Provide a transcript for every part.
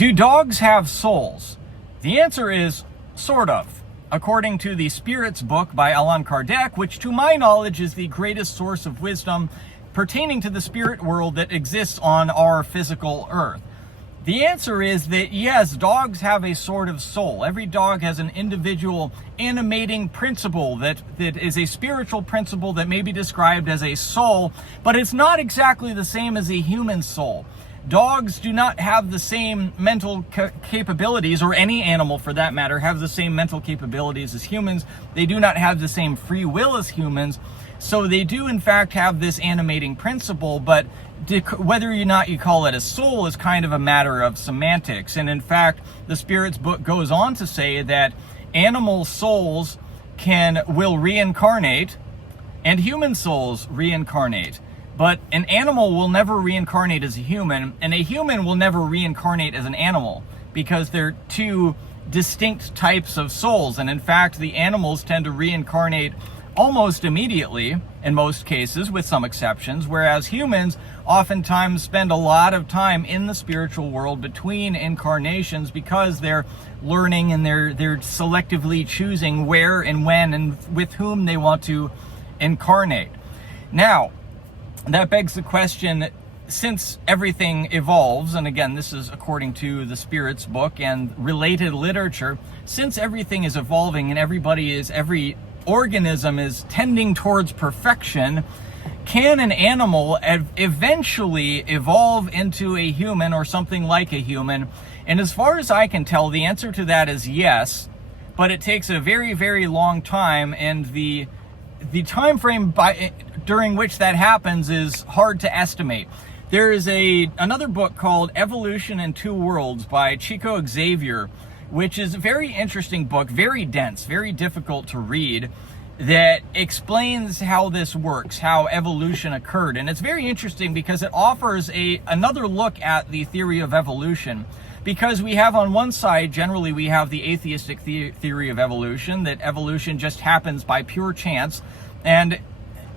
Do dogs have souls? The answer is sort of, according to the Spirits book by Allan Kardec, which to my knowledge is the greatest source of wisdom pertaining to the spirit world that exists on our physical earth. The answer is that yes, dogs have a sort of soul. Every dog has an individual animating principle that is a spiritual principle that may be described as a soul, but it's not exactly the same as a human soul. Dogs do not have the same mental capabilities, or any animal for that matter, have the same mental capabilities as humans. They do not have the same free will as humans. So they do in fact have this animating principle, but whether or not you call it a soul is kind of a matter of semantics. And in fact, the Spirits book goes on to say that animal souls will reincarnate and human souls reincarnate. But an animal will never reincarnate as a human, and a human will never reincarnate as an animal, because they're two distinct types of souls. And in fact, the animals tend to reincarnate almost immediately in most cases, with some exceptions, whereas humans oftentimes spend a lot of time in the spiritual world between incarnations, because they're learning and they're selectively choosing where and when and with whom they want to incarnate. Now, that begs the question, since everything evolves, and again, this is according to the Spirits book and related literature, since everything is evolving and every organism is tending towards perfection, can an animal eventually evolve into a human or something like a human? And as far as I can tell, the answer to that is yes, but it takes a very, very long time, and the time frame during which that happens is hard to estimate. There is another book called Evolution in Two Worlds by Chico Xavier, which is a very interesting book, very dense, very difficult to read, that explains how this works, how evolution occurred. And it's very interesting because it offers another look at the theory of evolution. Because we have on one side, generally we have the atheistic theory of evolution, that evolution just happens by pure chance. And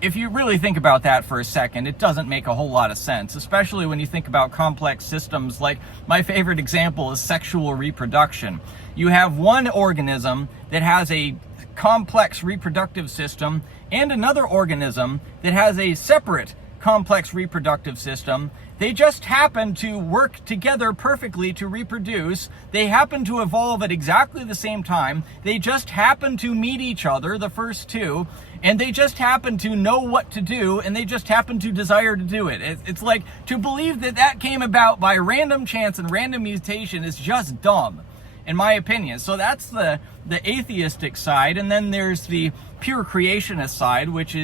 if you really think about that for a second, it doesn't make a whole lot of sense, especially when you think about complex systems. Like, my favorite example is sexual reproduction. You have one organism that has a complex reproductive system and another organism that has a separate complex reproductive system. They just happen to work together perfectly to reproduce. They happen to evolve at exactly the same time. They just happen to meet each other, the first two, and they just happen to know what to do, and they just happen to desire to do it. It's like, to believe that that came about by random chance and random mutation is just dumb, in my opinion. So that's the atheistic side. And then there's the pure creationist side, which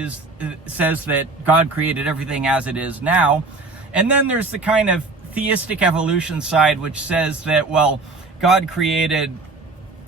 says that God created everything as it is now. And then there's the kind of theistic evolution side, which says that, well, God created,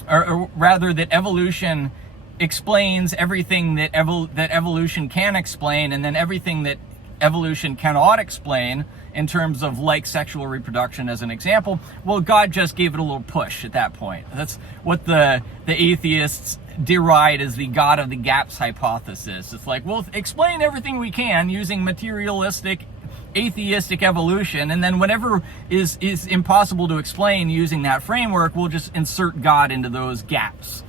or rather that evolution explains everything that evolution can explain, and then everything that evolution cannot explain, in terms of like sexual reproduction as an example, well, God just gave it a little push at that point. That's what the atheists deride as the God of the gaps hypothesis. It's like, we'll explain everything we can using materialistic atheistic evolution, and then whatever is impossible to explain using that framework, we'll just insert God into those gaps.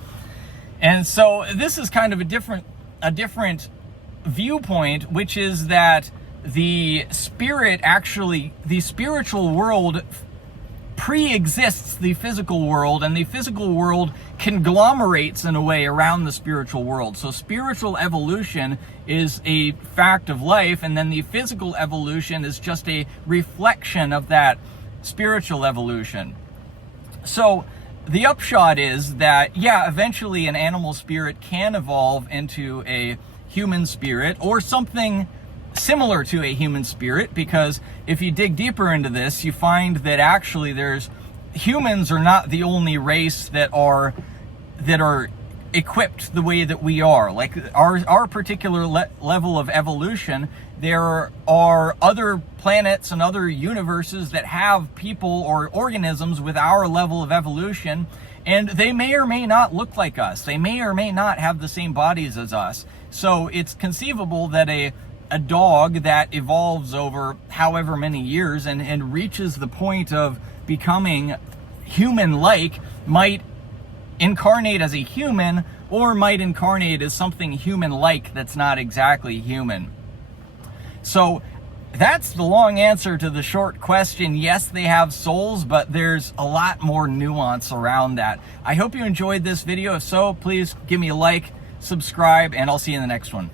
And so this is kind of a different viewpoint, which is that the spiritual world pre-exists the physical world, and the physical world conglomerates in a way around the spiritual world. So spiritual evolution is a fact of life, and then the physical evolution is just a reflection of that spiritual evolution. So the upshot is that, yeah, eventually an animal spirit can evolve into a human spirit, or something similar to a human spirit, because if you dig deeper into this, you find that actually humans are not the only race that are equipped the way that we are. Like our particular level of evolution, there are other planets and other universes that have people or organisms with our level of evolution, and they may or may not look like us. They may or may not have the same bodies as us. So it's conceivable that a dog that evolves over however many years and reaches the point of becoming human-like might incarnate as a human, or might incarnate as something human-like that's not exactly human. So that's the long answer to the short question. Yes, they have souls, but there's a lot more nuance around that. I hope you enjoyed this video. If so, please give me a like, subscribe, and I'll see you in the next one.